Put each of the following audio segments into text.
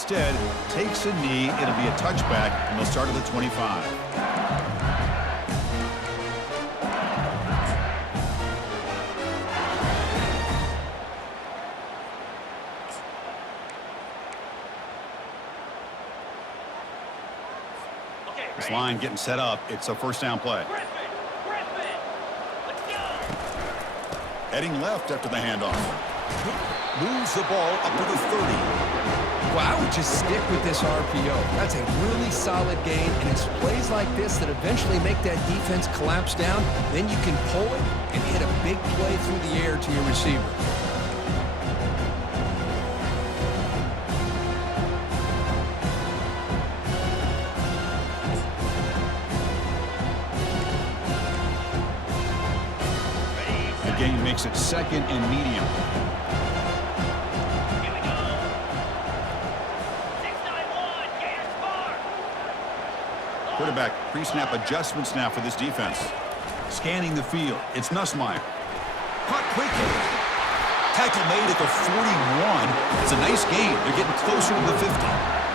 instead takes a knee. It'll be a touchback, and they'll start at the 25. This line getting set up. It's a first down play. Heading left after the handoff. Moves the ball up to the 30. Well, I would just stick with this RPO. That's a really solid gain, and it's plays like this that eventually make that defense collapse down. Then you can pull it and hit a big play through the air to your receiver. Gain makes it second and medium. Here we go. 6-9-1, Gators score. Quarterback pre-snap adjustments now for this defense. Scanning the field. It's Nussmeier. Caught quickly. Tackle made at the 41. It's a nice gain. They're getting closer to the 50.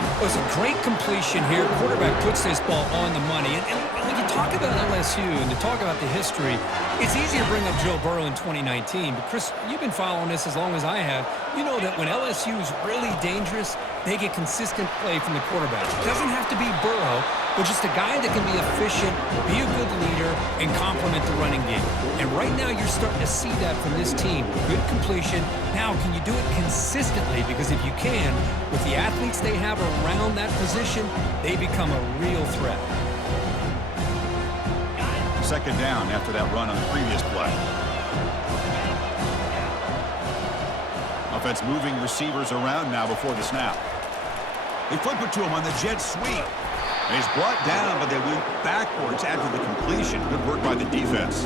It was a great completion here. Quarterback puts this ball on the money. And when you talk about LSU and to talk about the history, it's easy to bring up Joe Burrow in 2019. But, Chris, you've been following this as long as I have. You know that when LSU is really dangerous, they get consistent play from the quarterback. It doesn't have to be Burrow, but just a guy that can be efficient, be a good leader, and complement the running game. And right now you're starting to see that from this team. Good completion. Now, can you do it consistently? Because if you can, with the athletes they have around that position, they become a real threat. Second down after that run on the previous play. Offense moving receivers around now before the snap. They flip it to him on the jet sweep. And he's brought down, but they went backwards after the completion. Good work by the defense.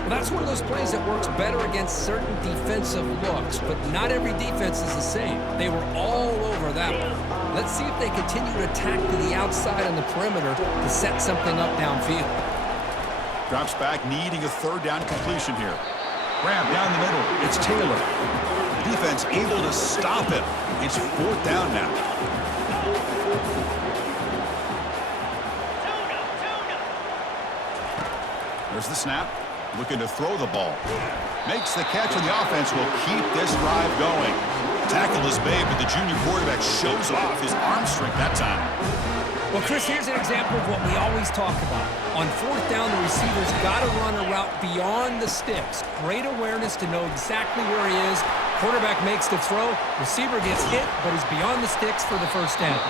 Well, that's one of those plays that works better against certain defensive looks, but not every defense is the same. They were all over that one. Let's see if they continue to attack to the outside on the perimeter to set something up downfield. Drops back, needing a third down completion here. Grab down the middle. It's Taylor. The defense able to stop him. It's fourth down now. There's the snap. Looking to throw the ball. Makes the catch, and the offense will keep this drive going. Tackle is made, but the junior quarterback shows off his arm strength that time. Well, Chris, here's an example of what we always talk about. On fourth down, the receiver's got to run a route beyond the sticks. Great awareness to know exactly where he is. Quarterback makes the throw. Receiver gets hit, but he's beyond the sticks for the first down.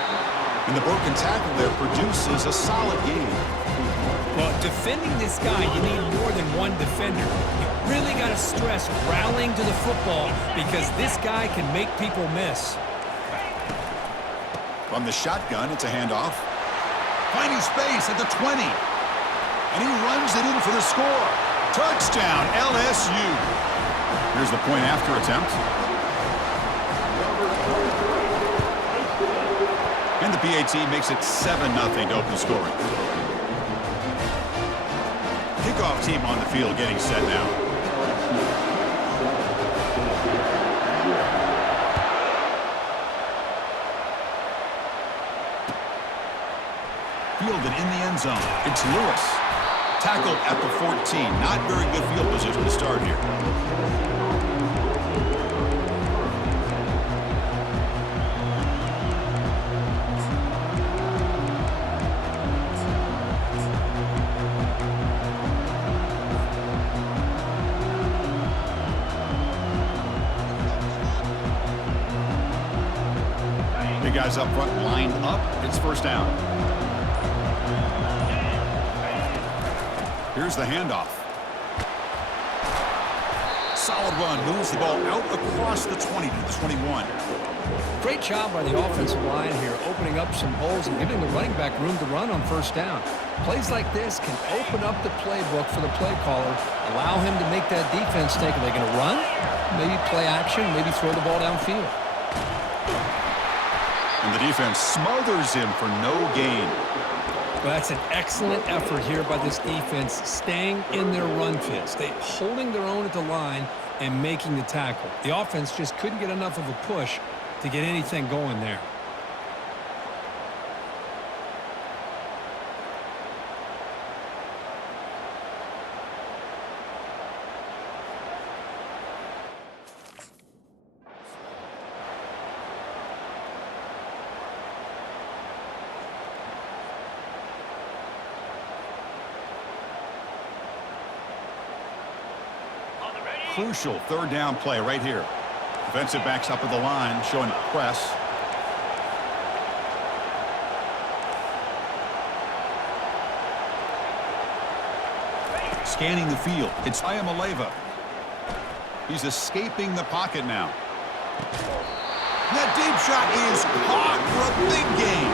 And the broken tackle there produces a solid gain. Well, defending this guy, you need more than one defender. You really got to stress rallying to the football because this guy can make people miss. From the shotgun, it's a handoff. Finding space at the 20. And he runs it in for the score. Touchdown, LSU. Here's the point after attempt. And the PAT makes it 7-0 to open scoring. Kickoff team on the field getting set now. Fielded in the end zone. It's Lewis. Tackled at the 14. Not very good field position to start here. Big guys up front lined up. It's first down. Here's the handoff. Solid run. Moves the ball out across the 20 to the 21. Great job by the offensive line here, opening up some holes and giving the running back room to run on first down. Plays like this can open up the playbook for the play caller, allow him to make that defense think, are they going to run? Maybe play action, maybe throw the ball downfield. And the defense smothers him for no gain. Well, that's an excellent effort here by this defense, staying in their run fits. They holding their own at the line and making the tackle. The offense just couldn't get enough of a push to get anything going there. crucial third down play right here. Defensive backs up at the line, showing press. Scanning the field, it's Ayamaleva. He's escaping the pocket now. That deep shot is caught for a big gain.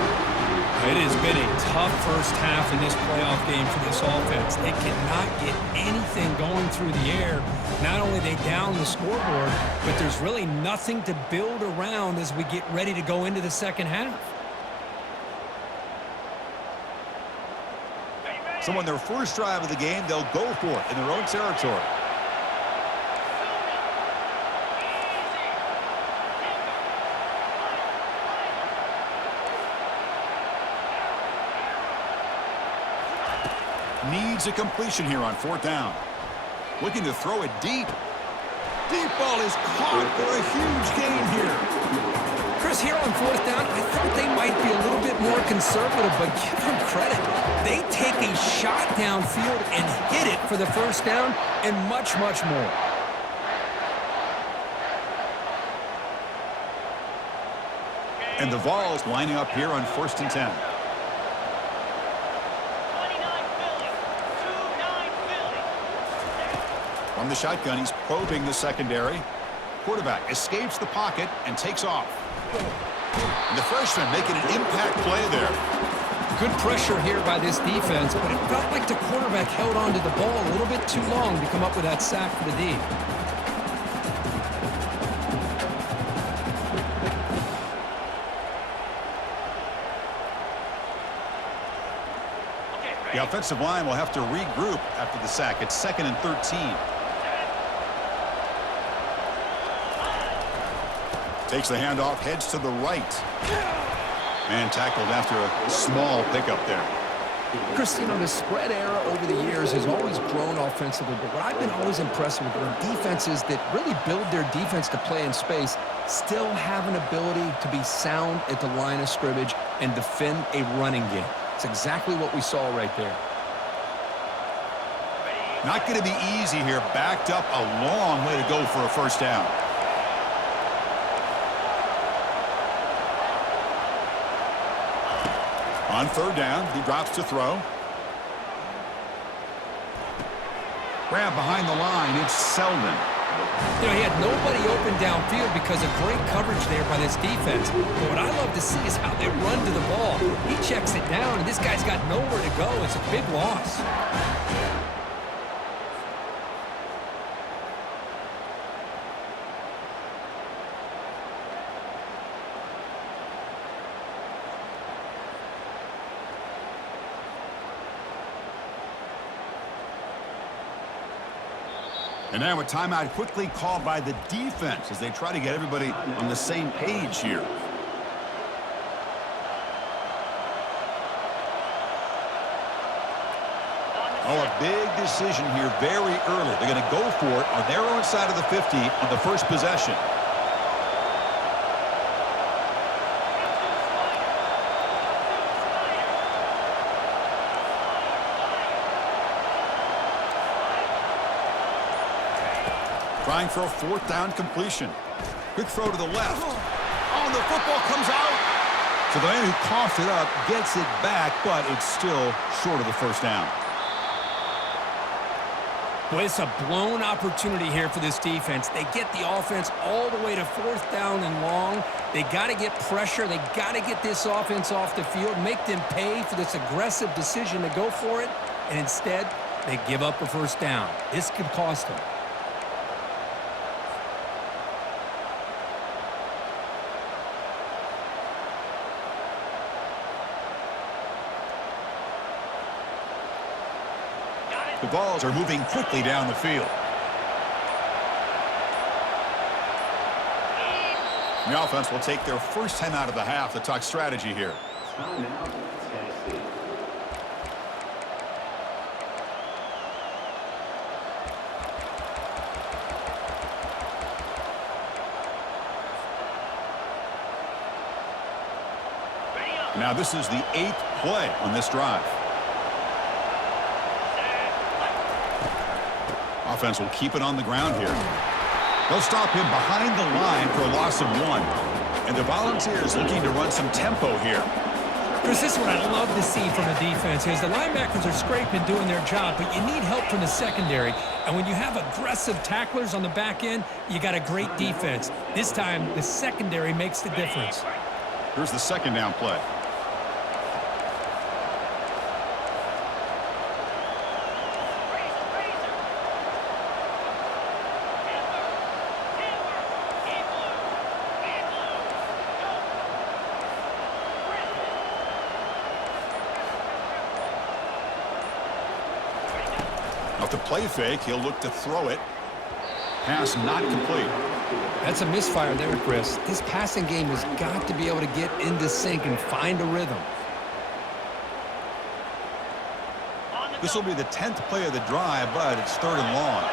It has been a tough first half in this playoff game for this offense. They cannot get anything going through the air. Not only they down the scoreboard, but there's really nothing to build around as we get ready to go into the second half. So on their first drive of the game, they'll go for it in their own territory. Needs a completion here on fourth down. Looking to throw it deep. Deep ball is caught for a huge gain here. Chris, here on fourth down, I thought they might be a little bit more conservative, but give them credit. They take a shot downfield and hit it for the first down and much, much more. And the Vols lining up here on 1st and 10. 29 Philly. 2-9 Philly. From the shotgun, he's probing the secondary. Quarterback escapes the pocket and takes off. And the freshman making an impact play there. Good pressure here by this defense, but it felt like the quarterback held on to the ball a little bit too long to come up with that sack for the D. The offensive line will have to regroup after the sack. It's 2nd and 13. Takes the handoff, heads to the right. Man tackled after a small pickup there. Chris, you know, the spread era over the years has always grown offensively, but what I've been always impressed with are defenses that really build their defense to play in space, still have an ability to be sound at the line of scrimmage and defend a running game. It's exactly what we saw right there. Not going to be easy here. Backed up a long way to go for a first down. On third down, he drops to throw. Grab behind the line, it's Selden. You know, he had nobody open downfield because of great coverage there by this defense. But what I love to see is how they run to the ball. He checks it down, and this guy's got nowhere to go. It's a big loss. And now a timeout quickly called by the defense as they try to get everybody on the same page here. Oh, a big decision here very early. They're going to go for it on their own side of the 50 on the first possession. Trying for a fourth down completion. Quick throw to the left. Oh, the football comes out. So the man who coughed it up gets it back, but it's still short of the first down. Boy, it's a blown opportunity here for this defense. They get the offense all the way to fourth down and long. They got to get pressure. They got to get this offense off the field, make them pay for this aggressive decision to go for it, and instead, they give up a first down. This could cost them. The Vols are moving quickly down the field. The offense will take their first time out of the half to talk strategy here. Now this is the 8th play on this drive. Offense will keep it on the ground here. They'll stop him behind the line for a loss of 1. And the Volunteers looking to run some tempo here. Chris, this is what I love to see from a defense is the linebackers are scraping, doing their job, but you need help from the secondary. And when you have aggressive tacklers on the back end, you got a great defense. This time, the secondary makes the difference. Here's the second down play. Off the play fake, he'll look to throw it. Pass not complete. That's a misfire there, Chris. This passing game has got to be able to get into sync and find a rhythm. This will be the 10th play of the drive, but it's 3rd and long.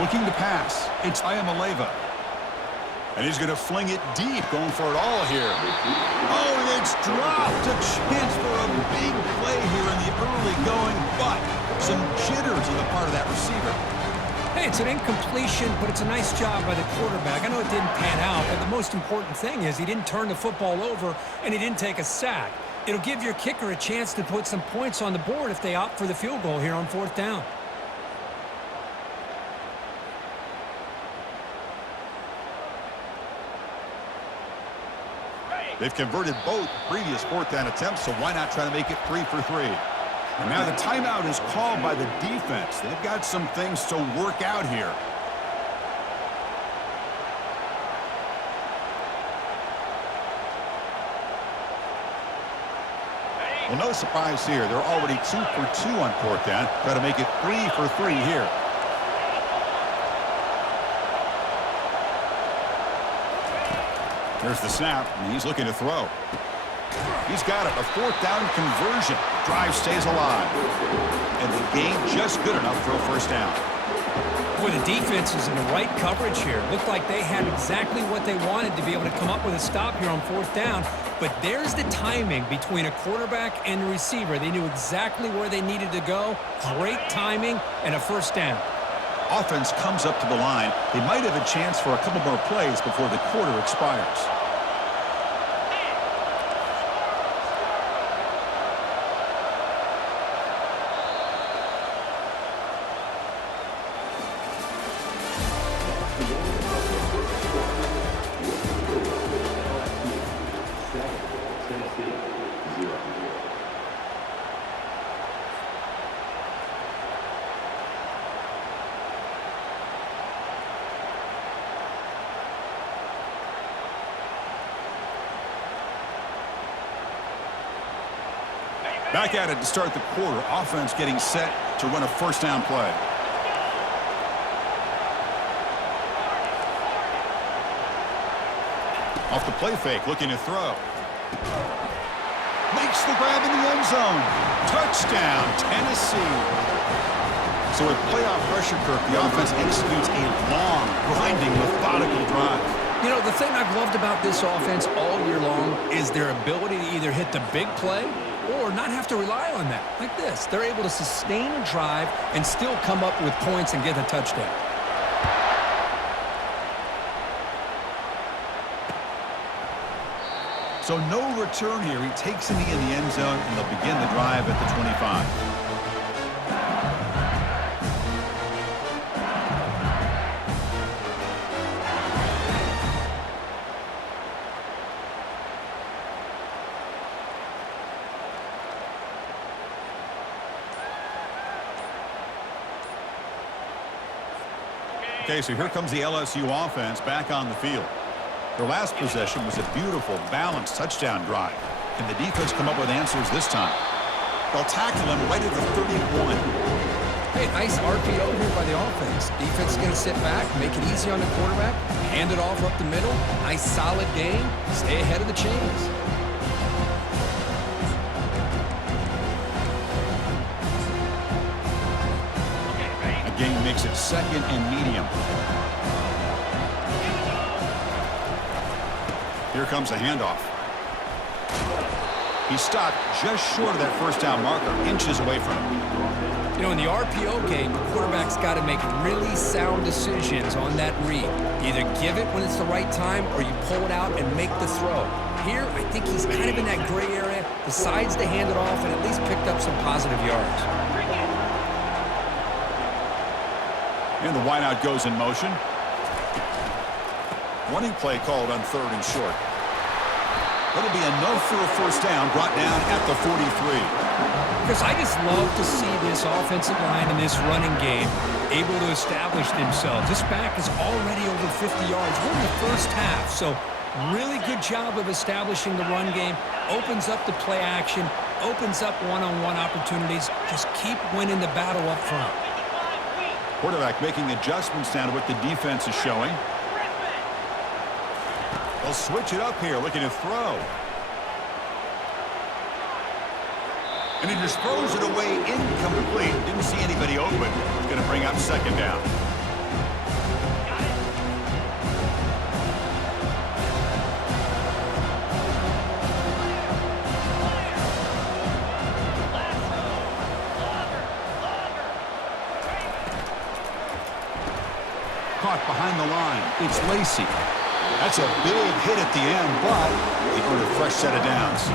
Looking to pass. It's Iamaleava. And he's going to fling it deep, going for it all here. Oh, and it's dropped. A chance for a big play here in the early going, but some jitters on the part of that receiver. Hey, it's an incompletion, but it's a nice job by the quarterback. I know it didn't pan out, but the most important thing is he didn't turn the football over and he didn't take a sack. It'll give your kicker a chance to put some points on the board if they opt for the field goal here on 4th down. They've converted both previous 4th down attempts, so why not try to make it 3 for 3? And now the timeout is called by the defense. They've got some things to work out here. Well, no surprise here. They're already 2 for 2 on 4th down. Try to make it 3 for 3 here. There's the snap, and he's looking to throw. He's got it, a 4th down conversion. Drive stays alive. And the gain just good enough for a 1st down. Boy, the defense is in the right coverage here. Looked like they had exactly what they wanted to be able to come up with a stop here on 4th down. But there's the timing between a quarterback and the receiver. They knew exactly where they needed to go. Great timing and a 1st down. Offense comes up to the line. They might have a chance for a couple more plays before the quarter expires. Back at it to start the quarter. Offense getting set to run a 1st down play. Off the play fake, looking to throw. Makes the grab in the end zone. Touchdown, Tennessee. So with playoff pressure, Kirk, the offense executes a long, grinding, methodical drive. You know, the thing I've loved about this offense all year long is their ability to either hit the big play or not have to rely on that. Like this. They're able to sustain a drive and still come up with points and get a touchdown. So no return here. He takes a knee in the end zone, and they'll begin the drive at the 25. Okay, so here comes the LSU offense back on the field. Their last possession was a beautiful, balanced touchdown drive. Can the defense come up with answers this time? They'll tackle him right at the 31. Hey, nice RPO here by the offense. Defense is going to sit back, make it easy on the quarterback, hand it off up the middle. Nice, solid gain. Stay ahead of the chains. Gain makes it 2nd and medium. Here comes the handoff. He stopped just short of that first down marker, inches away from him. You know, in the RPO game, the quarterback's got to make really sound decisions on that read. Either give it when it's the right time or you pull it out and make the throw. Here, I think he's kind of in that gray area, decides to hand it off and at least picked up some positive yards. And the wideout goes in motion. Running play called on 3rd and short. That'll be enough for a first down, brought down at the 43. Chris, I just love to see this offensive line and this running game able to establish themselves. This back is already over 50 yards. We're in the first half, so really good job of establishing the run game. Opens up the play action, opens up one-on-one opportunities. Just keep winning the battle up front. Quarterback making adjustments now to what the defense is showing. They'll switch it up here, looking to throw. And he just throws it away incomplete. Didn't see anybody open. It's going to bring up 2nd down. Caught behind the line. It's Lacy. That's a big hit at the end, but he earned a fresh set of downs.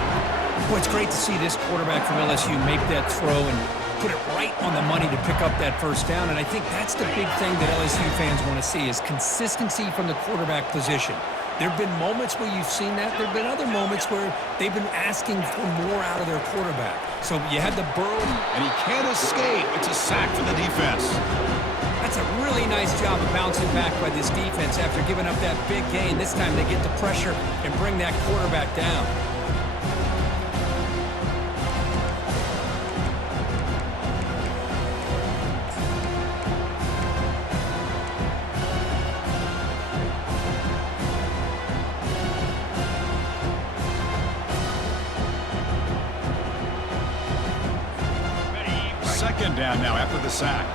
Boy, it's great to see this quarterback from LSU make that throw and put it right on the money to pick up that first down. And I think that's the big thing that LSU fans want to see is consistency from the quarterback position. There have been moments where you've seen that. There have been other moments where they've been asking for more out of their quarterback. So you had the Burrow. And he can't escape. It's a sack for the defense. That's a really nice job of bouncing back by this defense after giving up that big gain. This time they get the pressure and bring that quarterback down. Second down now after the sack.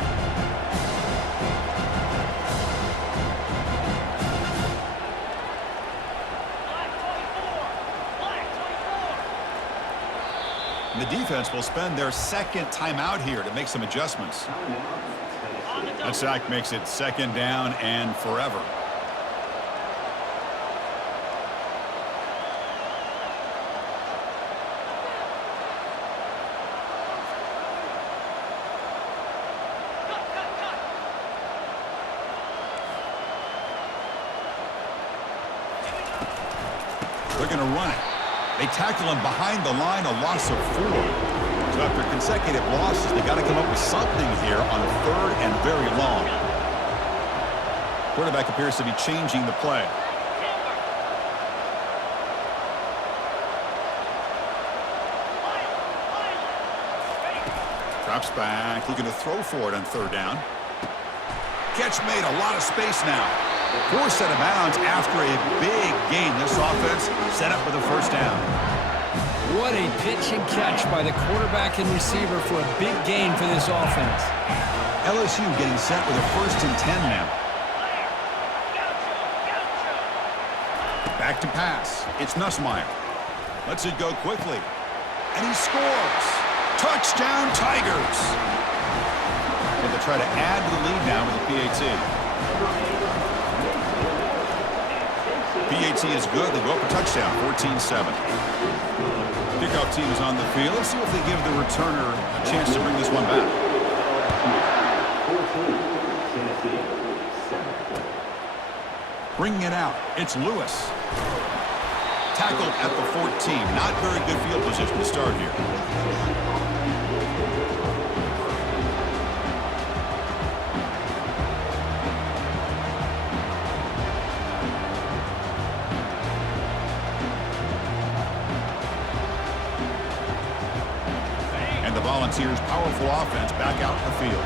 The defense will spend their 2nd timeout here to make some adjustments. That sack makes it 2nd down and forever. They're going to run it. They tackle him behind the line, a loss of 4. So after consecutive losses, they got to come up with something here on 3rd and very long. Quarterback appears to be changing the play. Drops back, looking to throw for it on 3rd down. Catch made, a lot of space now. 4 set of bounds after a big gain. This offense set up with a first down. What a pitch and catch by the quarterback and receiver for a big gain for this offense. LSU getting set with a 1st and 10 now. Back to pass. It's Nussmeier. Lets it go quickly. And he scores. Touchdown, Tigers. And they try to add to the lead now with the PAT. PAT is good. They go up a touchdown, 14-7. Kickoff team is on the field. Let's see if they give the returner a chance to bring this one back. Bringing it out, it's Lewis. Tackled at the 14. Not very good field position to start here. Volunteers' powerful offense back out in the field.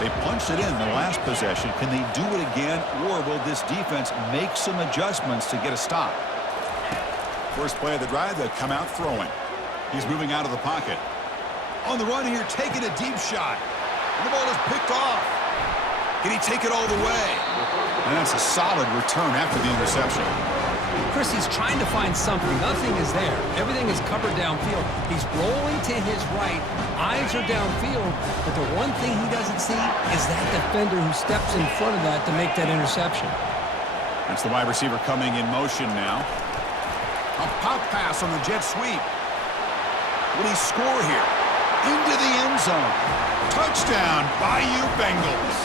They punched it in the last possession. Can they do it again, or will this defense make some adjustments to get a stop? First play of the drive, they'll come out throwing. He's moving out of the pocket. On the run here, taking a deep shot. And the ball is picked off. Can he take it all the way? And that's a solid return after the interception. Chris, he's trying to find something. Nothing is there. Everything is covered downfield. He's rolling to his right. Eyes are downfield. But the one thing he doesn't see is that defender who steps in front of that to make that interception. That's the wide receiver coming in motion now. A pop pass on the jet sweep. Will he score here? Into the end zone. Touchdown, Bayou Bengals.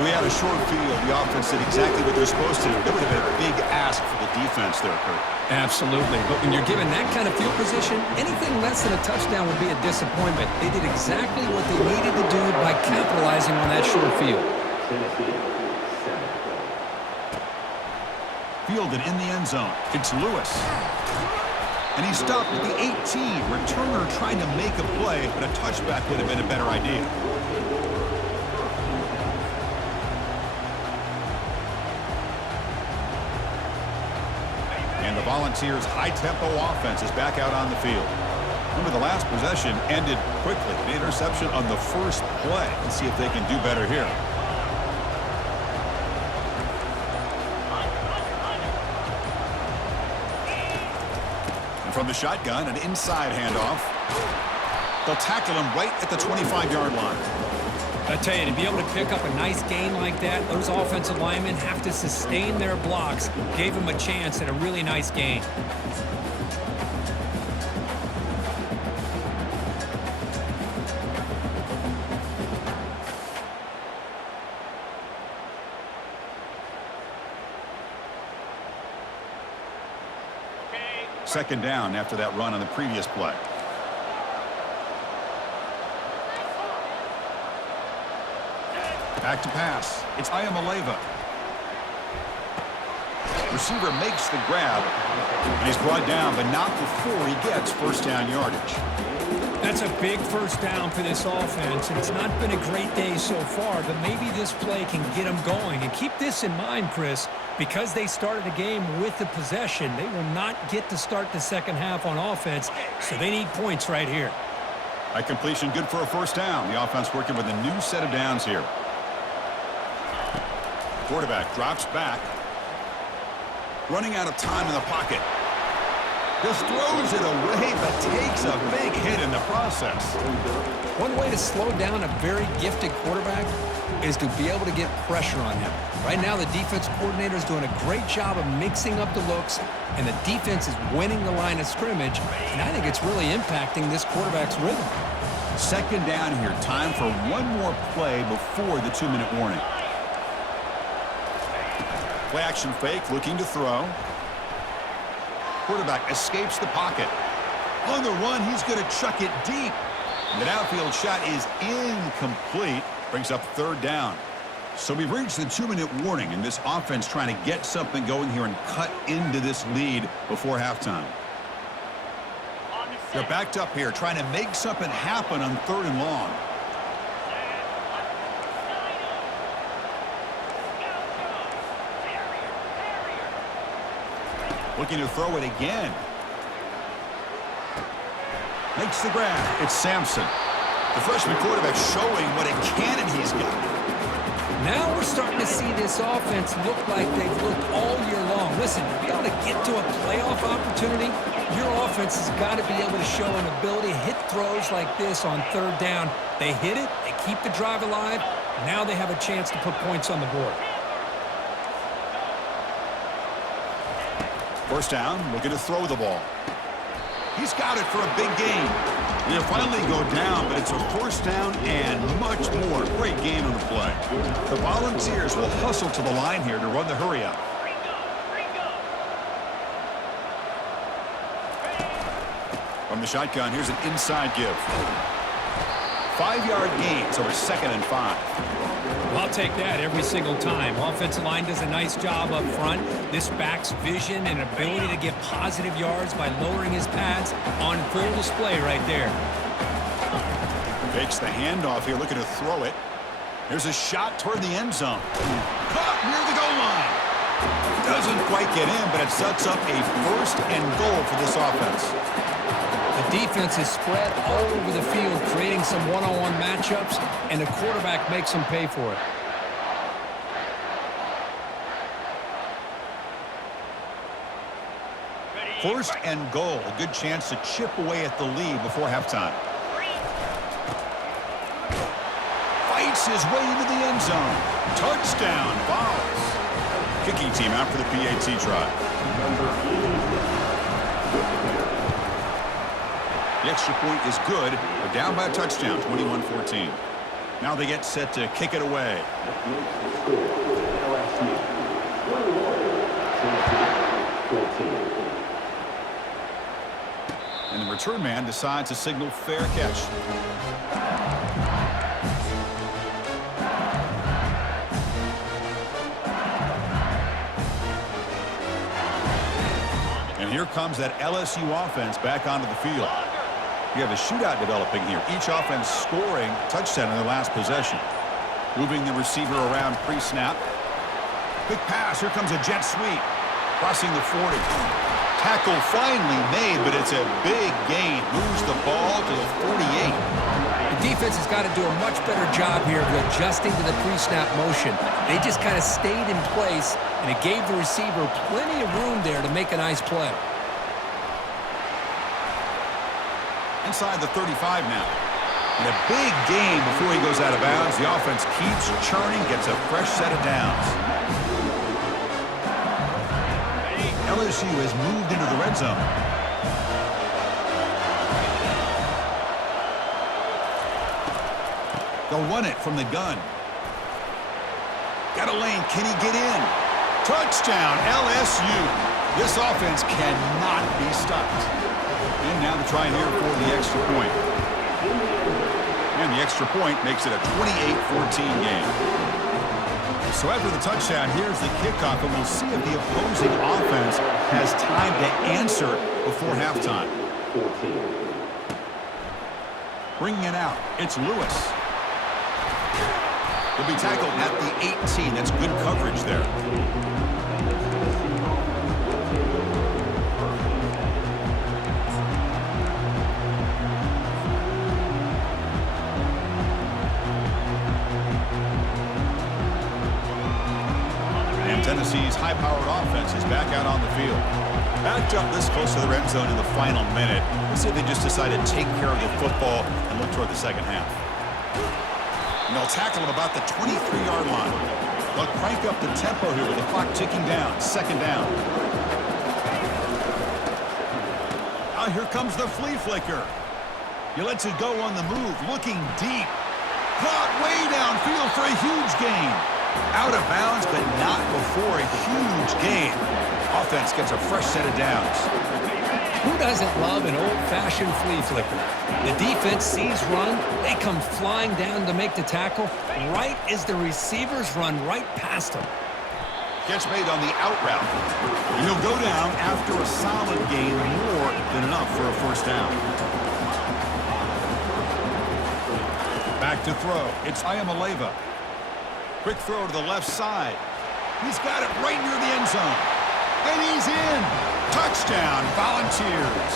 We had a short field. The offense did exactly what they're supposed to do. It would have been a big ask for the defense there, Kurt. Absolutely. But when you're given that kind of field position, anything less than a touchdown would be a disappointment. They did exactly what they needed to do by capitalizing on that short field. Fielded in the end zone. It's Lewis. And he stopped at the 18. Returner trying to make a play, but a touchback would have been a better idea. And the Volunteers' high-tempo offense is back out on the field. Remember, the last possession ended quickly. The interception on the first play. Let's see if they can do better here. From the shotgun, an inside handoff. They'll tackle him right at the 25-yard line. I tell you, to be able to pick up a nice gain like that, those offensive linemen have to sustain their blocks. Gave him a chance at a really nice gain. Second down after that run on the previous play. Back to pass. It's Ayamaleva. Receiver makes the grab, and he's brought down, but not before he gets first down yardage. That's a big first down for this offense, and it's not been a great day so far, but maybe this play can get them going. And keep this in mind, Chris, because they started the game with the possession, they will not get to start the second half on offense, so they need points right here. That completion good for a first down. The offense working with a new set of downs here. Quarterback drops back. Running out of time in the pocket. Just throws it away, but takes a big hit in the process. One way to slow down a very gifted quarterback is to be able to get pressure on him. Right now, the defense coordinator is doing a great job of mixing up the looks, and the defense is winning the line of scrimmage, and I think it's really impacting this quarterback's rhythm. Second down here. Time for one more play before the 2-minute warning. Play action fake, looking to throw. Quarterback escapes the pocket. On the run, he's going to chuck it deep. The downfield shot is incomplete. Brings up third down. So we've reached the 2-minute warning, and this offense trying to get something going here and cut into this lead before halftime. They're backed up here, trying to make something happen on third and long. Looking to throw it again. Makes the grab. It's Sampson. The freshman quarterback showing what a cannon he's got. Now we're starting to see this offense look like they've looked all year long. Listen, to be able to get to a playoff opportunity, your offense has got to be able to show an ability to hit throws like this on third down. They hit it, they keep the drive alive. Now they have a chance to put points on the board. First down, looking to throw the ball. He's got it for a big gain. He'll finally go down, but it's a first down and much more. Great gain on the play. The Volunteers will hustle to the line here to run the hurry up. From the shotgun, here's an inside give. 5-yard gain, so it's 2nd and 5. I'll take that every single time. Offensive line does a nice job up front. This back's vision and ability to get positive yards by lowering his pads on full display right there. Fakes the handoff here, looking to throw it. Here's a shot toward the end zone. Caught near the goal line. Doesn't quite get in, but it sets up a first and goal for this offense. The defense is spread all over the field, creating some one-on-one matchups, and the quarterback makes them pay for it. First and goal. A good chance to chip away at the lead before halftime. Fights his way into the end zone. Touchdown, Vols. Kicking team out for the PAT try. The extra point is good. They're down by a touchdown, 21-14. Now they get set to kick it away. And the return man decides to signal fair catch. And here comes that LSU offense back onto the field. You have a shootout developing here. Each offense scoring a touchdown in their last possession. Moving the receiver around pre-snap. Quick pass. Here comes a jet sweep. Crossing the 40. Tackle finally made, but it's a big gain. Moves the ball to the 48. The defense has got to do a much better job here of adjusting to the pre-snap motion. They just kind of stayed in place, and it gave the receiver plenty of room there to make a nice play. Inside the 35 now. And a big game before he goes out of bounds. The offense keeps churning, gets a fresh set of downs. LSU has moved into the red zone. They'll run it from the gun. Got a lane. Can he get in? Touchdown, LSU. This offense cannot be stopped. And now the try here for the extra point. And the extra point makes it a 28-14 game. So after the touchdown, here's the kickoff, and we'll see if the opposing offense has time to answer before halftime. Bringing it out, it's Lewis. He'll be tackled at the 18. That's good coverage there. Tennessee's high-powered offense is back out on the field. Backed up this close to the red zone in the final minute. Let's see if they just decide to take care of the football and look toward the second half. And they'll tackle him about the 23-yard line. They'll crank up the tempo here with the clock ticking down. Second down. Here comes the flea flicker. He lets it go on the move, looking deep. Caught way downfield for a huge gain. Out of bounds, but not before a huge gain. Offense gets a fresh set of downs. Who doesn't love an old-fashioned flea flicker? The defense sees run. They come flying down to make the tackle right as the receivers run right past them. Catch made on the out route. And he'll go down after a solid gain, more than enough for a first down. Back to throw. It's Ayamaleva. Quick throw to the left side. He's got it right near the end zone. And he's in. Touchdown, Volunteers.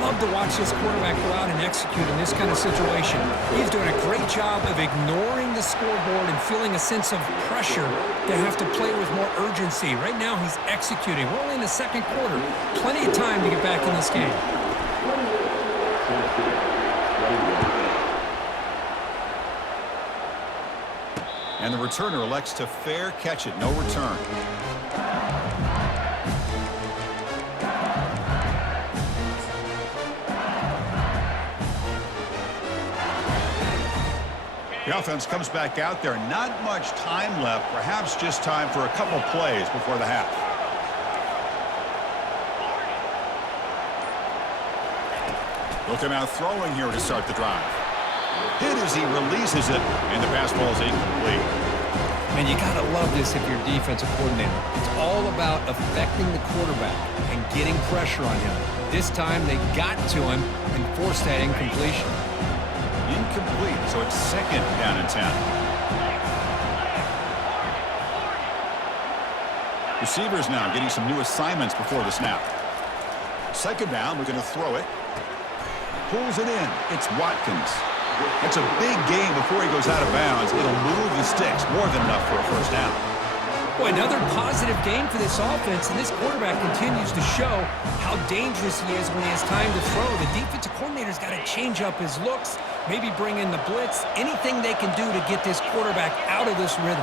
Love to watch this quarterback go out and execute in this kind of situation. He's doing a great job of ignoring the scoreboard and feeling a sense of pressure to have to play with more urgency. Right now, he's executing. We're only in the second quarter. Plenty of time to get back in this game. And the returner elects to fair catch it. No return. The offense comes back out there. Not much time left. Perhaps just time for a couple plays before the half. Look him out throwing here to start the drive. Hit as he releases it, and the pass ball is incomplete. And you got to love this if you're a defensive coordinator. It's all about affecting the quarterback and getting pressure on him. This time they got to him and forced that incompletion. Incomplete, so it's second down and 10. Receivers now getting some new assignments before the snap. Second down, we're going to throw it. Pulls it in. It's Watkins. That's a big gain before he goes out of bounds. It'll move the sticks, more than enough for a first down. Boy, another positive game for this offense, and this quarterback continues to show how dangerous he is when he has time to throw. The defensive coordinator's got to change up his looks, maybe bring in the blitz, anything they can do to get this quarterback out of this rhythm.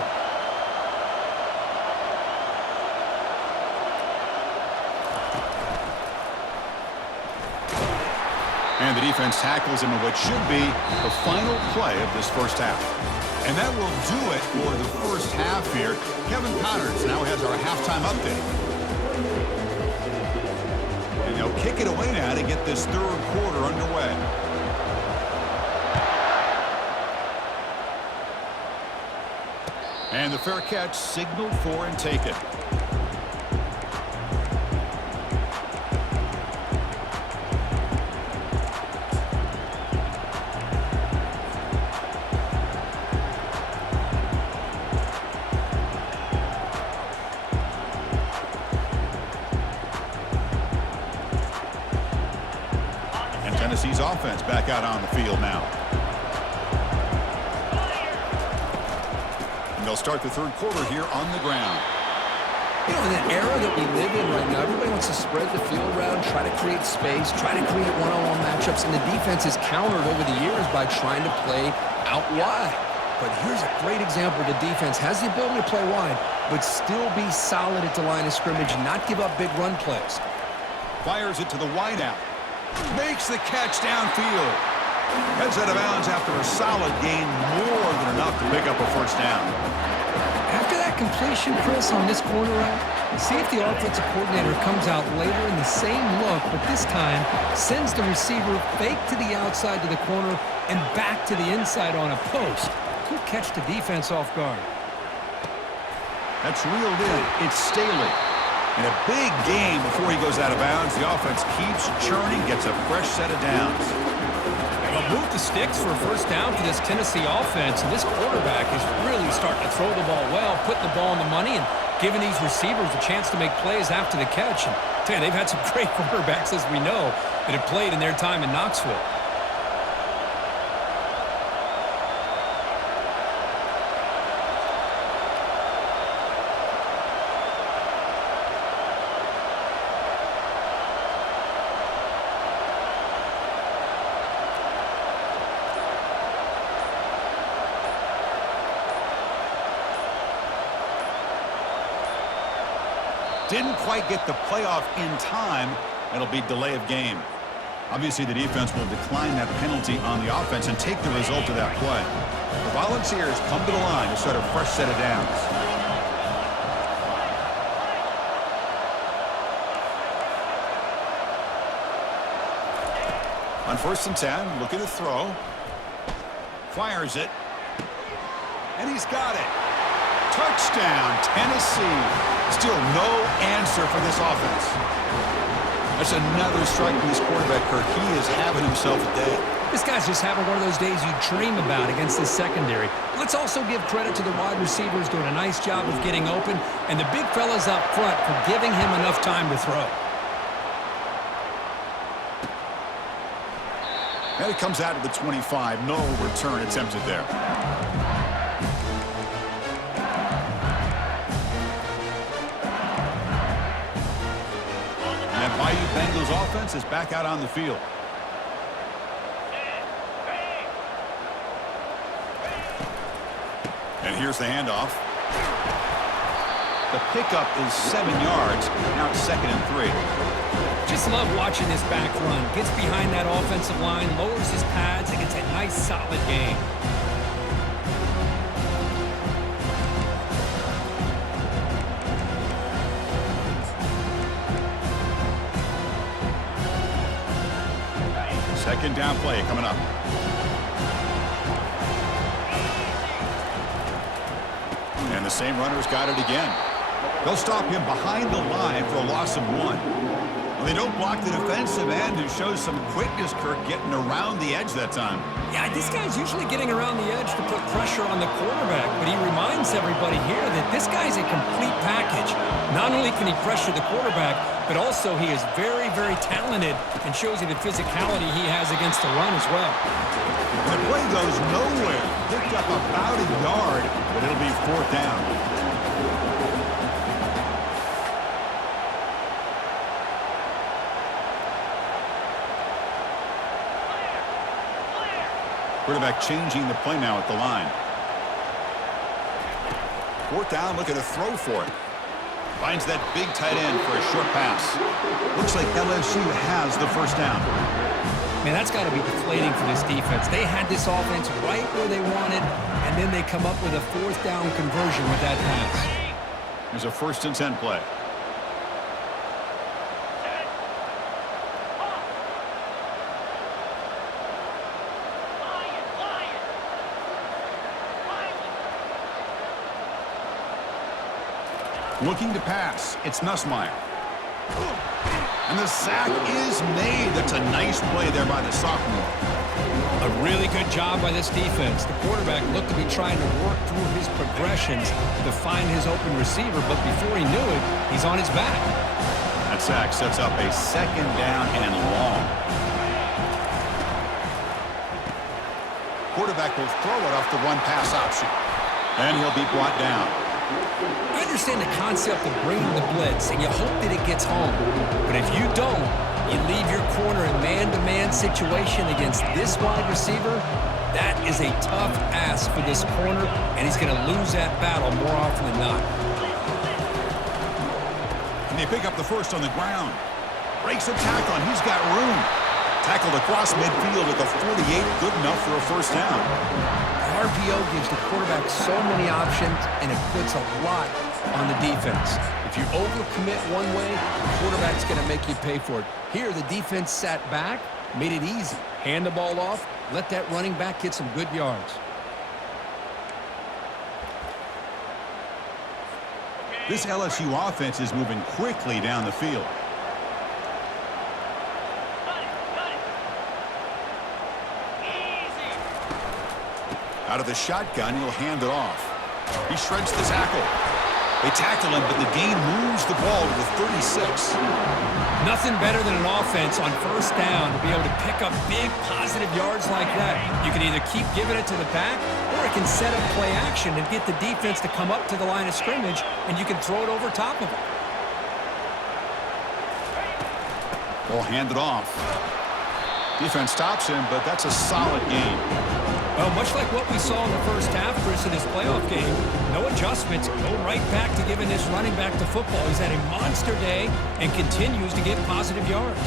And the defense tackles him in what should be the final play of this first half. And that will do it for the first half here. Kevin Connors now has our halftime update. And they'll kick it away now to get this third quarter underway. And the fair catch signaled for and taken. Tennessee's offense back out on the field now. And they'll start the third quarter here on the ground. You know, in the era that we live in right now, everybody wants to spread the field around, try to create space, try to create one-on-one matchups, and the defense is countered over the years by trying to play out wide. But here's a great example. The defense has the ability to play wide, but still be solid at the line of scrimmage and not give up big run plays. Fires it to the wideout. Makes the catch downfield. Heads out of bounds after a solid gain, more than enough to pick up a first down. After that completion, Chris, on this corner route, see if the offensive coordinator comes out later in the same look, but this time sends the receiver fake to the outside to the corner and back to the inside on a post. Could catch the defense off guard. That's reeled in. It's Staley. And a big game before he goes out of bounds. The offense keeps churning, gets a fresh set of downs. Well, move the sticks for a first down for this Tennessee offense. And this quarterback is really starting to throw the ball well, putting the ball on the money, and giving these receivers a chance to make plays after the catch. And I tell you, they've had some great quarterbacks, as we know, that have played in their time in Knoxville. Didn't quite get the playoff in time. It'll be delay of game. Obviously, the defense will decline that penalty on the offense and take the result of that play. The Volunteers come to the line to start a fresh set of downs. On 1st and 10, look at the throw. Fires it. And he's got it. Touchdown, Tennessee. Still no answer for this offense. That's another strike from this quarterback, Kirk. He is having himself a day. This guy's just having one of those days you dream about against this secondary. Let's also give credit to the wide receivers doing a nice job of getting open, and the big fellas up front for giving him enough time to throw. And it comes out of the 25. No return attempted there. Bayou Bengals offense is back out on the field. And here's the handoff. The pickup is 7 yards. Now it's 2nd and 3. Just love watching this back run. Gets behind that offensive line, lowers his pads, and gets a nice solid gain. Second down play coming up. And the same runner's got it again. They'll stop him behind the line for a loss of 1. Well, they don't block the defensive end, who shows some quickness, Kirk, getting around the edge that time. Yeah, this guy's usually getting around the edge to put pressure on the quarterback, but he reminds everybody here that this guy's a complete package. Not only can he pressure the quarterback, but also he is very, very talented and shows you the physicality he has against the run as well. And the play goes nowhere. Picked up about a yard, but it'll be 4th down. Quarterback changing the play now at the line. 4th down, looking to throw for it. Finds that big tight end for a short pass. Looks like LSU has the first down. Man, that's got to be deflating for this defense. They had this offense right where they wanted, and then they come up with a 4th down conversion with that pass. There's a 1st and 10 play. Looking to pass. It's Nussmeier. And the sack is made. That's a nice play there by the sophomore. A really good job by this defense. The quarterback looked to be trying to work through his progressions to find his open receiver, but before he knew it, he's on his back. That sack sets up a 2nd down and long. Quarterback will throw it off the one-pass option. And he'll be brought down. I understand the concept of bringing the blitz, and you hope that it gets home. But if you don't, you leave your corner in man-to-man situation against this wide receiver. That is a tough ask for this corner, and he's going to lose that battle more often than not. And they pick up the first on the ground. Breaks a tackle, and he's got room. Tackled across midfield at the 48, good enough for a first down. RPO gives the quarterback so many options, and it puts a lot on the defense. If you overcommit one way, the quarterback's going to make you pay for it. Here, the defense sat back, made it easy. Hand the ball off, let that running back get some good yards. This LSU offense is moving quickly down the field. Out of the shotgun, he'll hand it off. He shreds the tackle. They tackle him, but the gain moves the ball to the 36. Nothing better than an offense on 1st down to be able to pick up big positive yards like that. You can either keep giving it to the back, or it can set up play action and get the defense to come up to the line of scrimmage, and you can throw it over top of it. Ball handed off. Defense stops him, but that's a solid gain. Well, much like what we saw in the first half, Chris, in this playoff game, no adjustments, go right back to giving this running back to football. He's had a monster day and continues to get positive yards.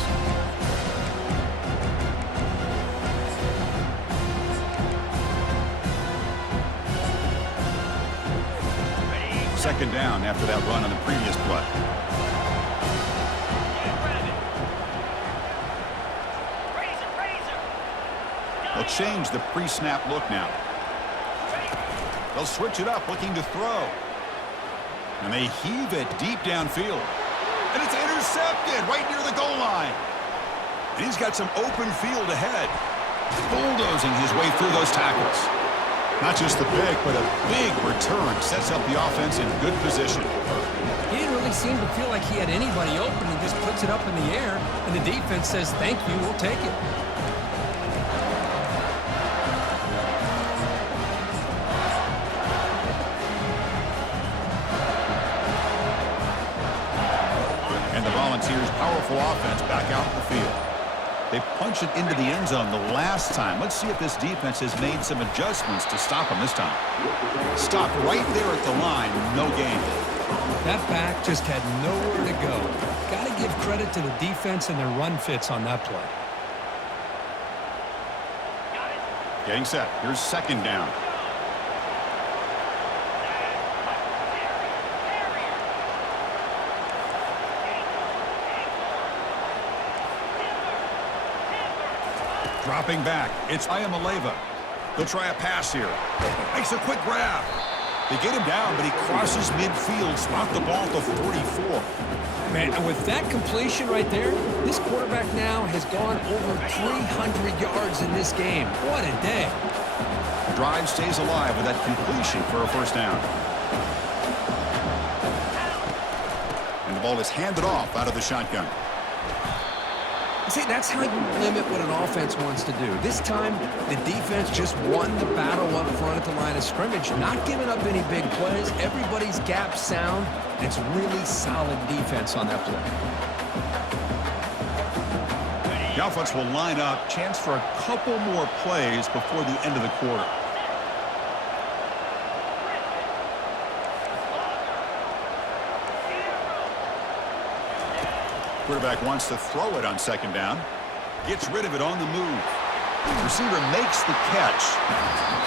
Second down after that run on the previous play. They'll change the pre-snap look now. They'll switch it up, looking to throw. And they heave it deep downfield. And it's intercepted right near the goal line. And he's got some open field ahead. Bulldozing his way through those tackles. Not just the pick, but a big return sets up the offense in good position. He didn't really seem to feel like he had anybody open. He just puts it up in the air, and the defense says, thank you, we'll take it. And the Volunteers' powerful offense back out in the field. They punch it into the end zone the last time. Let's see if this defense has made some adjustments to stop them this time. Stopped right there at the line, no gain. That back just had nowhere to go. Got to give credit to the defense and their run fits on that play. Getting set. Here's second down. Dropping back, it's Ayamaleva. They'll try a pass here. Makes a quick grab. They get him down, but he crosses midfield, spot the ball to 44. Man, and with that completion right there, this quarterback now has gone over 300 yards in this game. What a day. The drive stays alive with that completion for a first down. And the ball is handed off out of the shotgun. See, that's how you limit what an offense wants to do. This time, the defense just won the battle up front at the line of scrimmage, not giving up any big plays. Everybody's gap sound, and it's really solid defense on that play. The offense will line up. Chance for a couple more plays before the end of the quarter. Quarterback wants to throw it on second down. Gets rid of it on the move. Receiver makes the catch.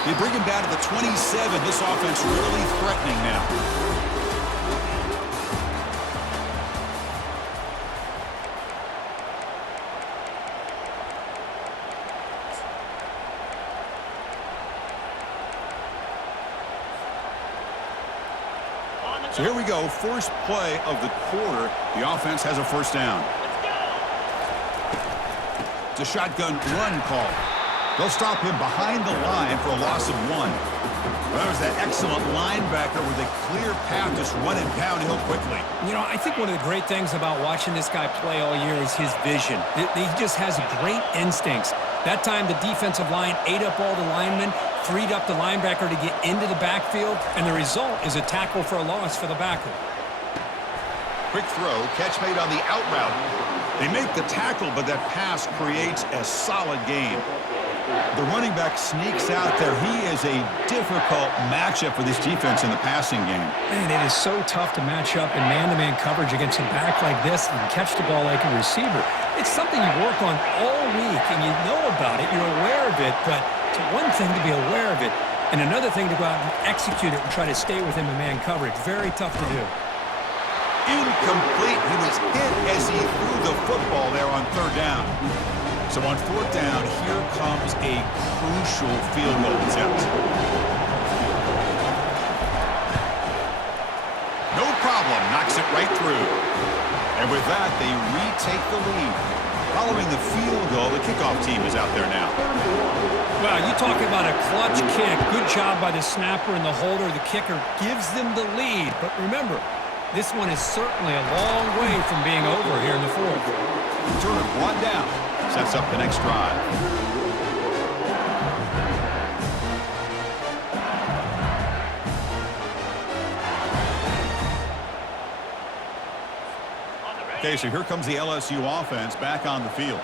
They bring him down to the 27. This offense really threatening now. So here we go, first play of the quarter. The offense has a first down. It's a shotgun run call. They'll stop him behind the line for a loss of 1. That was that excellent linebacker with a clear path just running downhill quickly. You know, I think one of the great things about watching this guy play all year is his vision. He just has great instincts. That time, the defensive line ate up all the linemen, freed up the linebacker to get into the backfield, and the result is a tackle for a loss for the backer. Quick throw, catch made on the out route. They make the tackle, but that pass creates a solid gain. The running back sneaks out there. He is a difficult matchup for this defense in the passing game. Man, it is so tough to match up in man-to-man coverage against a back like this and catch the ball like a receiver. It's something you work on all week, and you know about it. You're aware of it, but it's one thing to be aware of it, and another thing to go out and execute it and try to stay within the man coverage. Very tough to do. Incomplete. He was hit as he threw the football there on third down. So on fourth down, here comes a crucial field goal attempt. No problem. Knocks it right through. And with that, they retake the lead. Following the field goal, the kickoff team is out there now. Well, you talk about a clutch kick. Good job by the snapper and the holder. The kicker gives them the lead. But remember, this one is certainly a long way from being over here in the fourth. Turner brought down. Sets up the next drive. Okay, so here comes the LSU offense back on the field.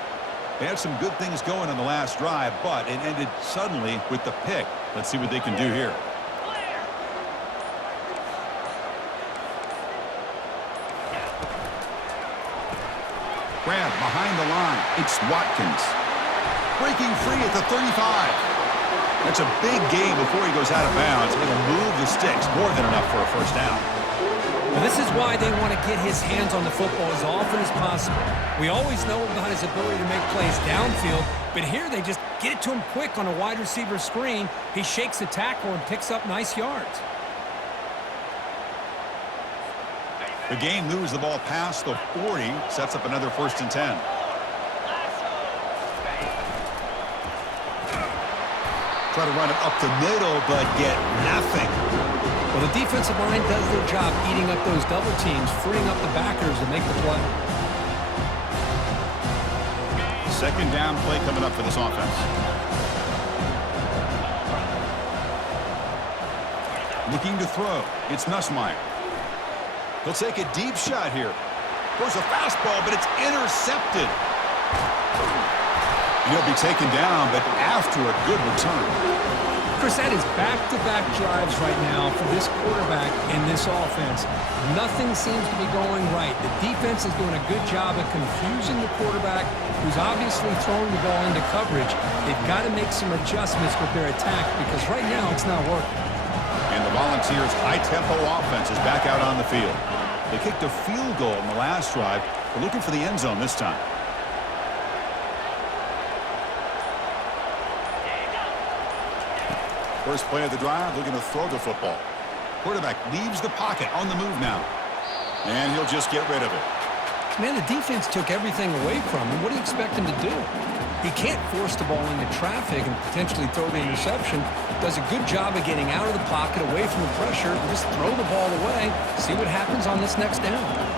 They had some good things going on the last drive, but it ended suddenly with the pick. Let's see what they can do here. Grab behind the line. It's Watkins. Breaking free at the 35. That's a big gain before he goes out of bounds. It'll move the sticks. More than enough for a first down. Well, this is why they want to get his hands on the football as often as possible. We always know about his ability to make plays downfield, but here they just get it to him quick on a wide receiver screen. He shakes the tackle and picks up nice yards. The game moves the ball past the 40, sets up another 1st and 10. Try to run it up the middle, but get nothing. Well, the defensive line does their job eating up those double teams, freeing up the backers to make the play. Second down play coming up for this offense. Looking to throw. It's Nussmeier. He'll take a deep shot here. Throws a fastball, but it's intercepted. He'll be taken down, but after a good return. Chris, that is back-to-back drives right now for this quarterback and this offense. Nothing seems to be going right. The defense is doing a good job of confusing the quarterback, who's obviously throwing the ball into coverage. They've got to make some adjustments with their attack because right now it's not working. And the Volunteers' high-tempo offense is back out on the field. They kicked a field goal in the last drive. They're looking for the end zone this time. First play of the drive, looking to throw the football. Quarterback leaves the pocket on the move now. And he'll just get rid of it. Man, the defense took everything away from him. What do you expect him to do? He can't force the ball into traffic and potentially throw the interception. Does a good job of getting out of the pocket, away from the pressure, and just throw the ball away. See what happens on this next down.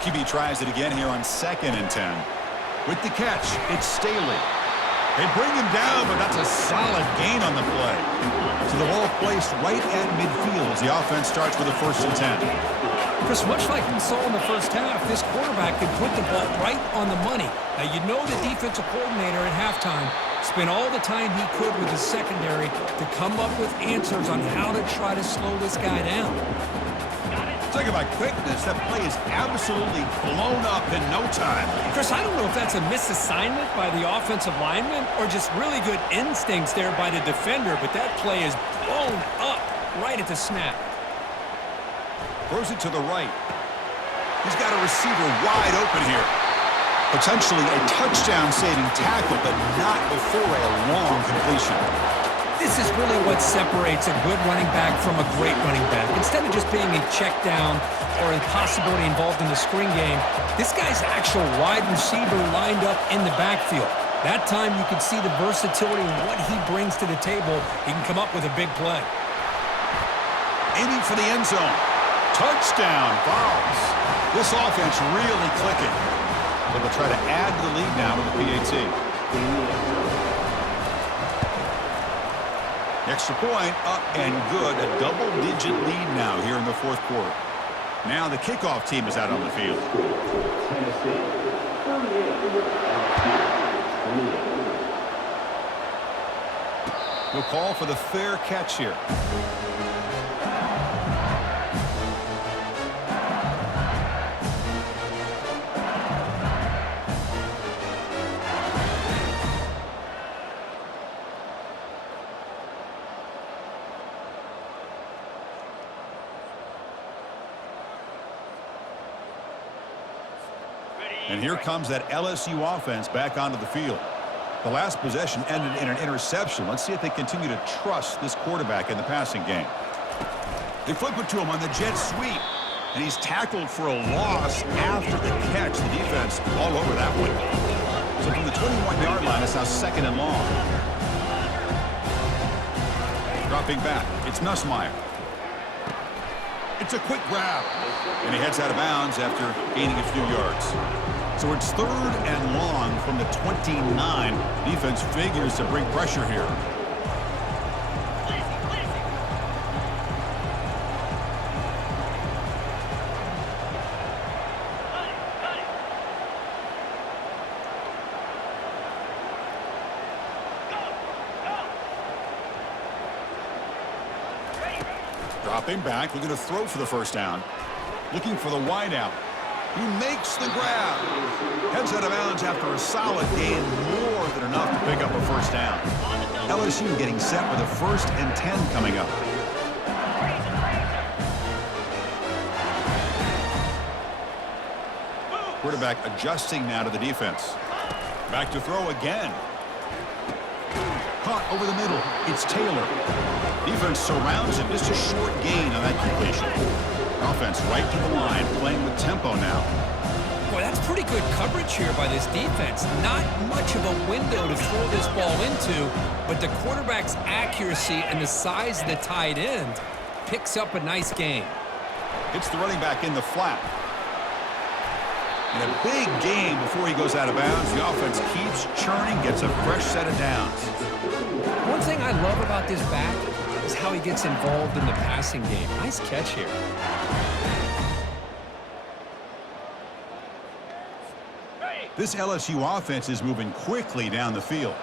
QB tries it again here on 2nd and 10. With the catch, it's Staley. They bring him down, but that's a solid gain on the play. So the ball placed right at midfield as the offense starts with a 1st and 10. Chris, much like we saw in the first half, this quarterback could put the ball right on the money. Now, you know the defensive coordinator at halftime spent all the time he could with his secondary to come up with answers on how to try to slow this guy down. Talk about quickness. That play is absolutely blown up in no time. Chris, I don't know if that's a misassignment by the offensive lineman or just really good instincts there by the defender, but that play is blown up right at the snap. Throws it to the right. He's got a receiver wide open here. Potentially a touchdown-saving tackle, but not before a long completion. This is really what separates a good running back from a great running back. Instead of just being a check down or a possibility involved in the screen game, this guy's actual wide receiver lined up in the backfield. That time you can see the versatility and what he brings to the table. He can come up with a big play. Aiming for the end zone. Touchdown, Vols. This offense really clicking. They will try to add to the lead now with the PAT. Extra point, up and good. A double-digit lead now here in the 4th quarter. Now the kickoff team is out on the field. We'll call for the fair catch here. And here comes that LSU offense back onto the field. The last possession ended in an interception. Let's see if they continue to trust this quarterback in the passing game. They flip it to him on the jet sweep. And he's tackled for a loss after the catch. The defense all over that one. So from the 21-yard line, it's now 2nd and long. Dropping back, it's Nussmeier. It's a quick grab. And he heads out of bounds after gaining a few yards. So it's 3rd and long from the 29. Defense figures to bring pressure here. Dropping back, looking to throw for the 1st down. Looking for the wideout. He makes the grab. Heads out of bounds after a solid gain, more than enough to pick up a 1st down. LSU getting set with a 1st and 10 coming up. Quarterback adjusting now to the defense. Back to throw again. Caught over the middle. It's Taylor. Defense surrounds him. Just a short gain on that completion. Offense right to the line, playing with tempo now. Boy, that's pretty good coverage here by this defense. Not much of a window to throw this ball into, but the quarterback's accuracy and the size of the tight end picks up a nice gain. Hits the running back in the flat. And a big gain before he goes out of bounds. The offense keeps churning, gets a fresh set of downs. One thing I love about this back is how he gets involved in the passing game. Nice catch here. This LSU offense is moving quickly down the field.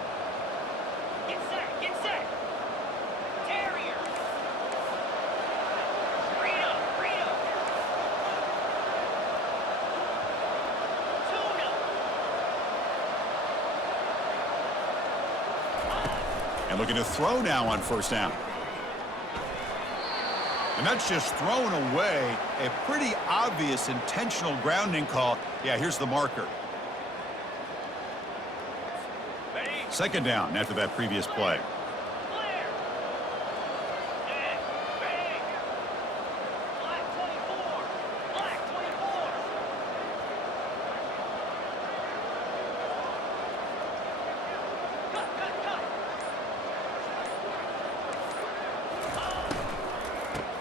Get set, get set. Terrier. Rito, Rito. Tuna. And looking to throw now on 1st down. And that's just thrown away. A pretty obvious intentional grounding call. Yeah, here's the marker. 2nd down after that previous play. Clear. Set. Ready. Black 24. Black 24. Cut, cut, cut.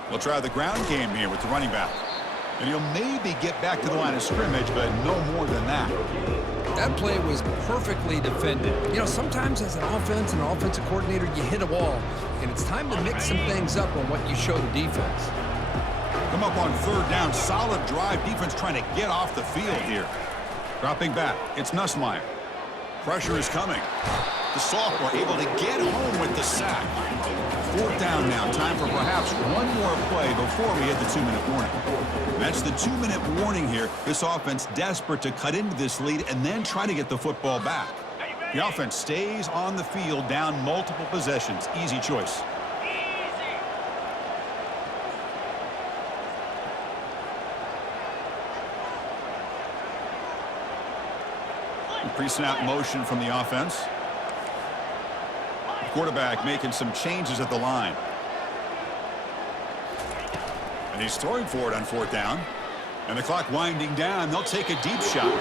We'll try the ground game here with the running back. And he'll maybe get back to the line of scrimmage, but no more than that. That play was perfectly defended. You know, sometimes as an offense and an offensive coordinator, you hit a wall, and it's time to mix some things up on what you show the defense. Come up on third down. Solid drive. Defense trying to get off the field here. Dropping back. It's Nussmeier. Pressure is coming. The sophomore able to get home with the sack. Fourth down now. Time for perhaps one more play before we hit the 2-minute warning. That's the 2-minute warning here. This offense desperate to cut into this lead and then try to get the football back. The offense stays on the field down multiple possessions. Easy choice. Pre-snap motion from the offense. The quarterback making some changes at the line. And he's throwing for it on fourth down. And the clock winding down. They'll take a deep shot.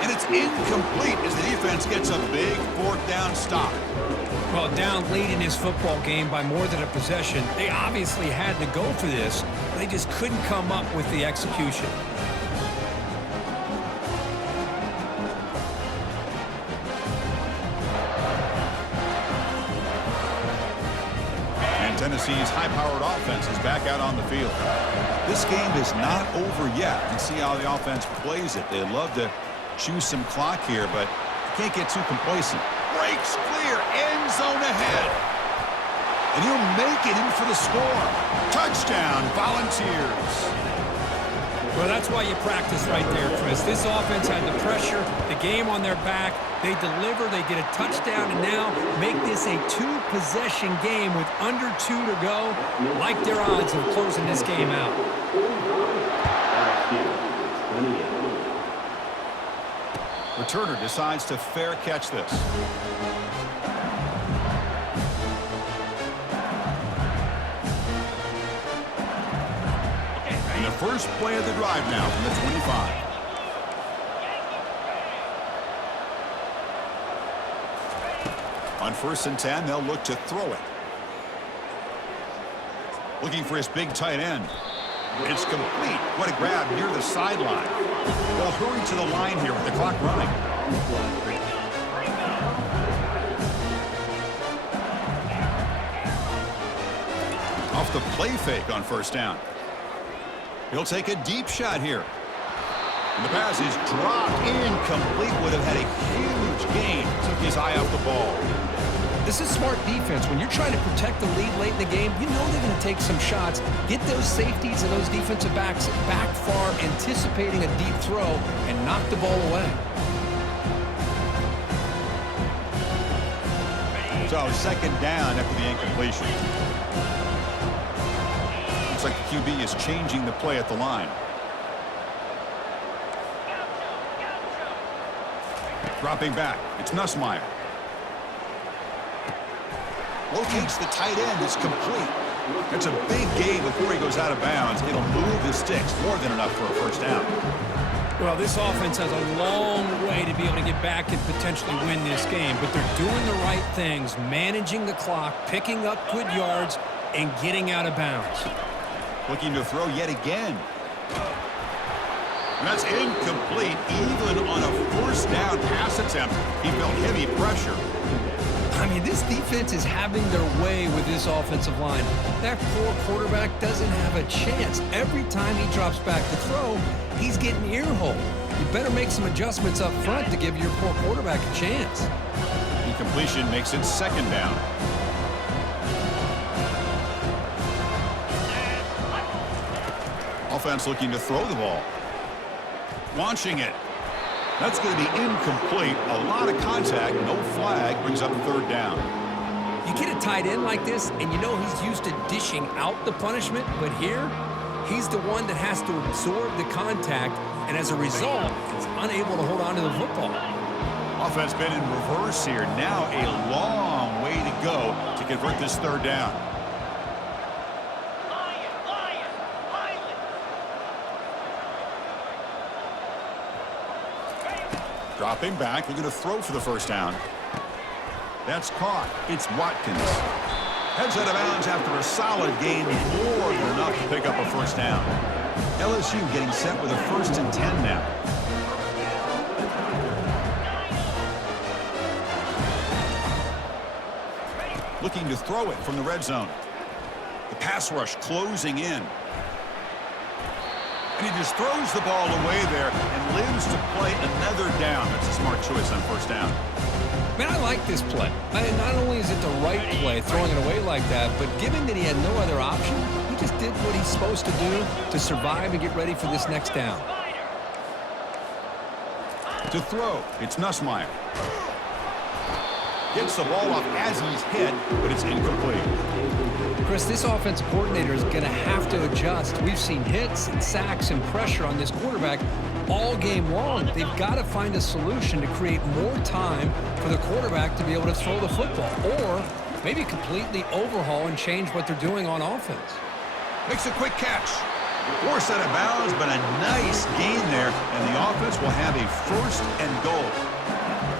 And it's incomplete as the defense gets a big fourth down stop. Well, down late in this football game by more than a possession, they obviously had to go for this. But they just couldn't come up with the execution. Tennessee's high-powered offense is back out on the field. This game is not over yet. You can see how the offense plays it. They love to choose some clock here, but can't get too complacent. Breaks clear, end zone ahead. And he'll make it in for the score. Touchdown, Volunteers. Well, that's why you practice right there, Chris. This offense had the pressure, the game on their back. They deliver, they get a touchdown, and now make this a two-possession game with under 2 to go. Like their odds of closing this game out. Returner decides to fair catch this. And the first play of the drive now from the 25. On 1st and 10, they'll look to throw it. Looking for his big tight end. It's complete. What a grab near the sideline. They'll hurry to the line here with the clock running. Off the play fake on 1st down. He'll take a deep shot here. And the pass is dropped incomplete. Would have had a huge gain. Took his eye off the ball. This is smart defense. When you're trying to protect the lead late in the game, you know they're going to take some shots, get those safeties and those defensive backs back far, anticipating a deep throw, and knock the ball away. So 2nd down after the incompletion. Looks like the QB is changing the play at the line. Dropping back. It's Nussmeier. Locates the tight end. It's complete. It's a big gain before he goes out of bounds. It'll move the sticks. More than enough for a 1st down. Well, this offense has a long way to be able to get back and potentially win this game, but they're doing the right things, managing the clock, picking up good yards, and getting out of bounds. Looking to throw yet again. And that's incomplete. Even on a 1st down pass attempt, he felt heavy pressure. I mean, this defense is having their way with this offensive line. That poor quarterback doesn't have a chance. Every time he drops back to throw, he's getting earholed. You better make some adjustments up front to give your poor quarterback a chance. Incompletion makes it 2nd down. Offense looking to throw the ball. Launching it. That's going to be incomplete. A lot of contact. No flag. Brings up 3rd down. You get a tight end like this, and you know he's used to dishing out the punishment, but here, he's the one that has to absorb the contact, and as a result, is unable to hold on to the football. Offense been in reverse here. Now a long way to go to convert this 3rd down. Dropping back, looking to throw for the 1st down. That's caught. It's Watkins. Heads out of bounds after a solid gain, more than enough to pick up a 1st down. LSU getting set with a 1st and 10 now. looking to throw it from the red zone. The pass rush closing in. And he just throws the ball away there and lives to play another down. That's a smart choice on first down. Man, I like this play. Not only is it the right play, throwing it away like that, but given that he had no other option, he just did what he's supposed to do to survive and get ready for this next down. To throw, it's Nussmeier. Gets the ball off as he's hit, but it's incomplete. Chris, this offensive coordinator is going to have to adjust. We've seen hits and sacks and pressure on this quarterback all game long. They've got to find a solution to create more time for the quarterback to be able to throw the football, or maybe completely overhaul and change what they're doing on offense. Makes a quick catch. Forced out of bounds, but a nice gain there, and the offense will have a 1st and goal.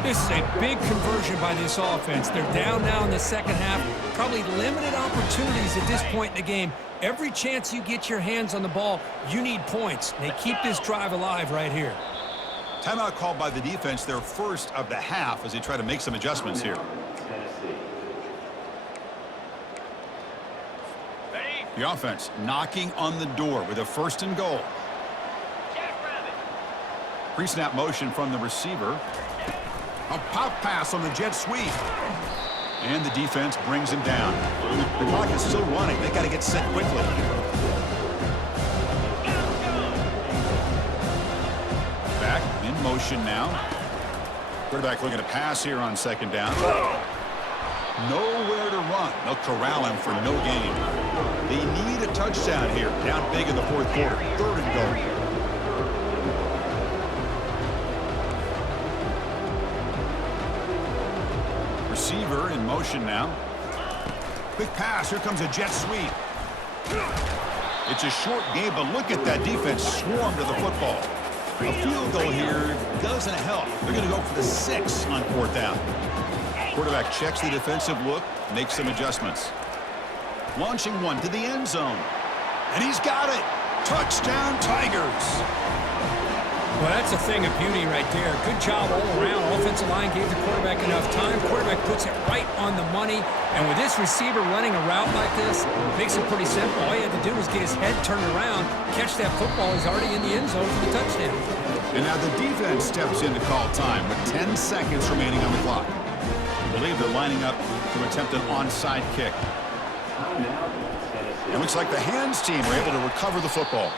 This is a big conversion by this offense. They're down now in the second half. Probably limited opportunities at this point in the game. Every chance you get your hands on the ball, you need points. They keep this drive alive right here. Timeout called by the defense, their first of the half, as they try to make some adjustments here. The offense knocking on the door with a 1st and goal. Pre-snap motion from the receiver. A pop pass on the jet sweep. And the defense brings him down. The clock is still running. They got to get set quickly. Back in motion now. Quarterback looking to pass here on 2nd down. Nowhere to run. They'll corral him for no gain. They need a touchdown here. Down big in the 4th quarter. 3rd and goal. Receiver in motion now. Quick pass. Here comes a jet sweep. It's a short game, but look at that defense swarm to the football. A field goal here doesn't help. They're going to go for the 6 on 4th down. Quarterback checks the defensive look, makes some adjustments. Launching one to the end zone. And he's got it. Touchdown, Tigers. Well, that's a thing of beauty right there. Good job all around. Offensive line gave the quarterback enough time. Quarterback puts it right on the money. And with this receiver running a route like this, makes it pretty simple. All he had to do was get his head turned around, catch that football. He's already in the end zone for the touchdown. And now the defense steps in to call time with 10 seconds remaining on the clock. I believe they're lining up to attempt an onside kick. It looks like the hands team were able to recover the football.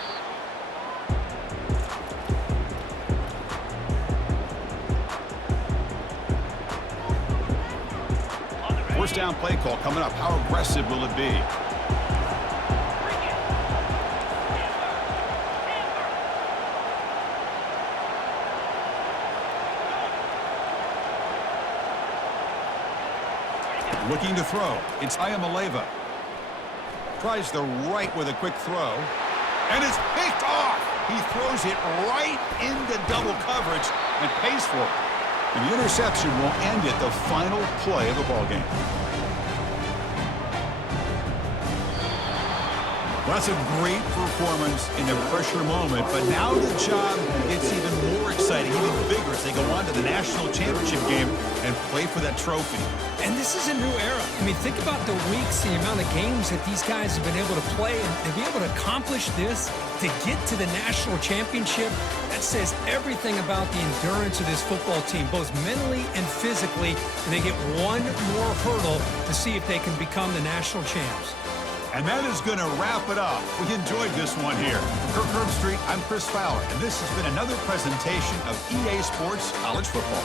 First down play call coming up. How aggressive will it be? Looking to throw. It's Ayamaleva. Tries the right with a quick throw. And it's picked off. He throws it right into double coverage and pays for it. And the interception will end it, the final play of the ballgame. Well, that's a great performance in the pressure moment, but now the job gets even more exciting, even bigger as they go on to the national championship game and play for that trophy. And this is a new era. I mean, think about the weeks, the amount of games that these guys have been able to play, and to be able to accomplish this, to get to the national championship, that says everything about the endurance of this football team, both mentally and physically, and they get one more hurdle to see if they can become the national champs. And that is going to wrap it up. We enjoyed this one here. For Kirk Herbstreit, I'm Chris Fowler, and this has been another presentation of EA Sports College Football.